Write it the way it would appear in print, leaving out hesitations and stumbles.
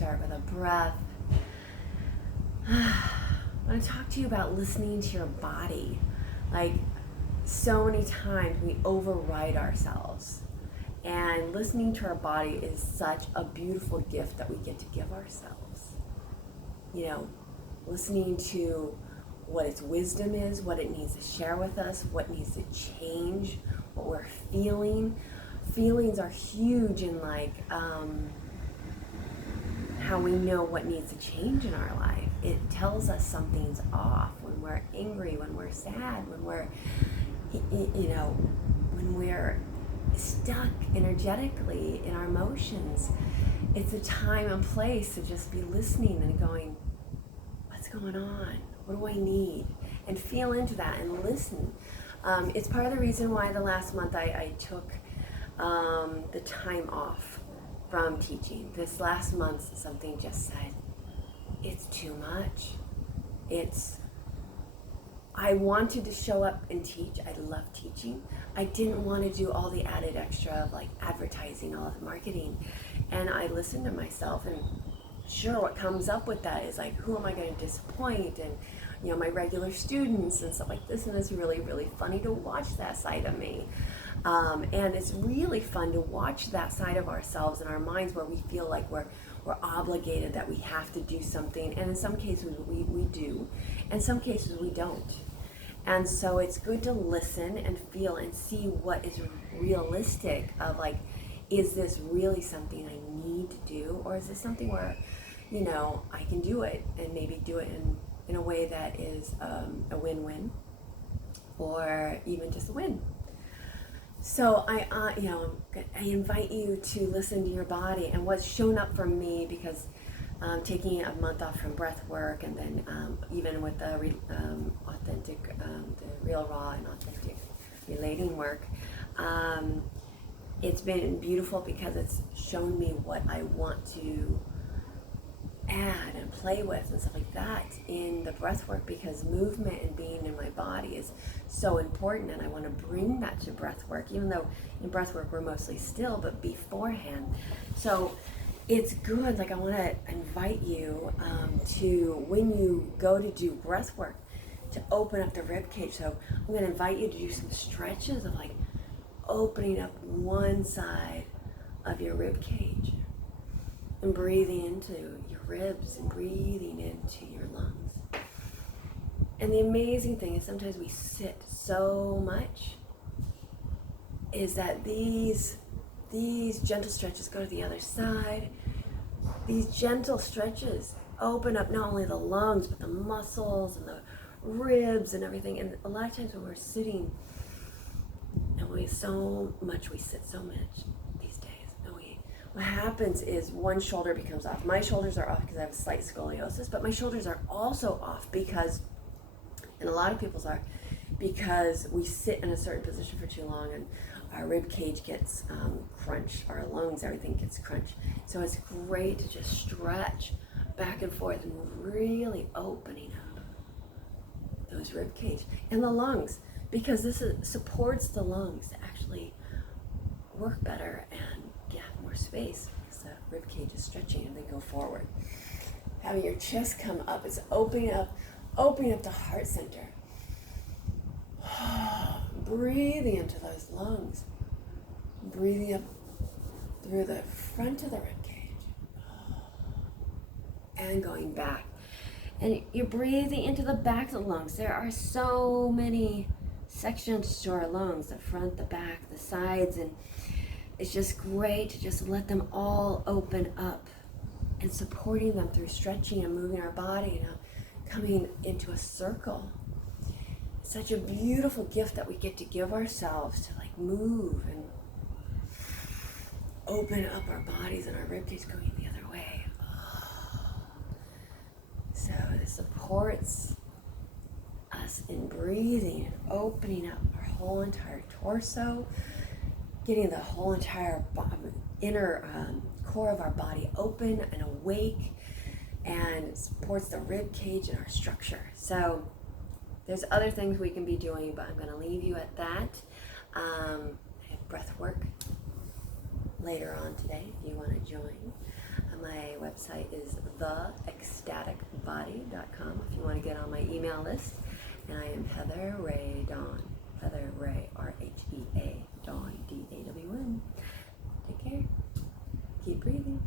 start with a breath. I want to talk to you about listening to your body. Like, so many times we override ourselves, and listening to our body is such a beautiful gift that we get to give ourselves. You know, listening to what its wisdom is, what it needs to share with us, what needs to change, what we're feeling. Feelings are huge in how we know what needs to change in our life. It tells us something's off when we're angry, when we're sad, when we're, when we're stuck energetically in our emotions. It's a time and place to just be listening and going, what's going on? What do I need? And feel into that and listen. It's part of the reason why the last month I took the time off from teaching. This last month, something just said, it's too much. I wanted to show up and teach. I love teaching. I didn't want to do all the added extra of like advertising, all the marketing. And I listened to myself, and sure, what comes up with that is like, who am I going to disappoint? And my regular students and stuff like this. And it's really, really funny to watch that side of me. And it's really fun to watch that side of ourselves in our minds where we feel like we're obligated, that we have to do something. And in some cases we do, and some cases we don't. And so it's good to listen and feel and see what is realistic of like, is this really something I need to do? Or is this something where, I can do it and maybe do it in a way that is a win-win, or even just a win. So I invite you to listen to your body. And what's shown up for me, because taking a month off from breathwork, and then even with the authentic, the real, raw, and authentic relating work, it's been beautiful because it's shown me what I want to add and play with and stuff like that in the breath work, because movement and being in my body is so important, and I want to bring that to breath work, even though in breath work we're mostly still, but beforehand. So it's good, like I want to invite you to, when you go to do breath work, to open up the rib cage. So I'm going to invite you to do some stretches of like opening up one side of your rib cage and breathing into your ribs and breathing into your lungs. And the amazing thing is sometimes we sit so much is that these gentle stretches, go to the other side, these gentle stretches open up not only the lungs but the muscles and the ribs and everything. And a lot of times when we're sitting, and we sit so much these days, what happens is one shoulder becomes off. My shoulders are off because I have a slight scoliosis, but my shoulders are also off because, and a lot of people's are, because we sit in a certain position for too long and our rib cage gets crunched, our lungs, everything gets crunched. So it's great to just stretch back and forth and really opening up those rib cage and the lungs, because this supports the lungs to actually work better and get more space, because the rib cage is stretching and they go forward. Having your chest come up is opening up the heart center. Breathing into those lungs. Breathing up through the front of the rib cage. And going back. And you're breathing into the back of the lungs. There are so many sections to our lungs, the front, the back, the sides, and it's just great to just let them all open up and supporting them through stretching and moving our body, coming into a circle. It's such a beautiful gift that we get to give ourselves to like move and open up our bodies and our ribcage going the other way. So this supports us in breathing and opening up our whole entire torso, getting the whole entire inner core of our body open and awake, and it supports the rib cage and our structure. So there's other things we can be doing, but I'm going to leave you at that. I have breath work later on today if you want to join. My website is theecstaticbody.com if you want to get on my email list. And I am Heather Ray Dawn. Heather Ray, R-H-E-A, Dawn, D-A-W-N. Take care. Keep breathing.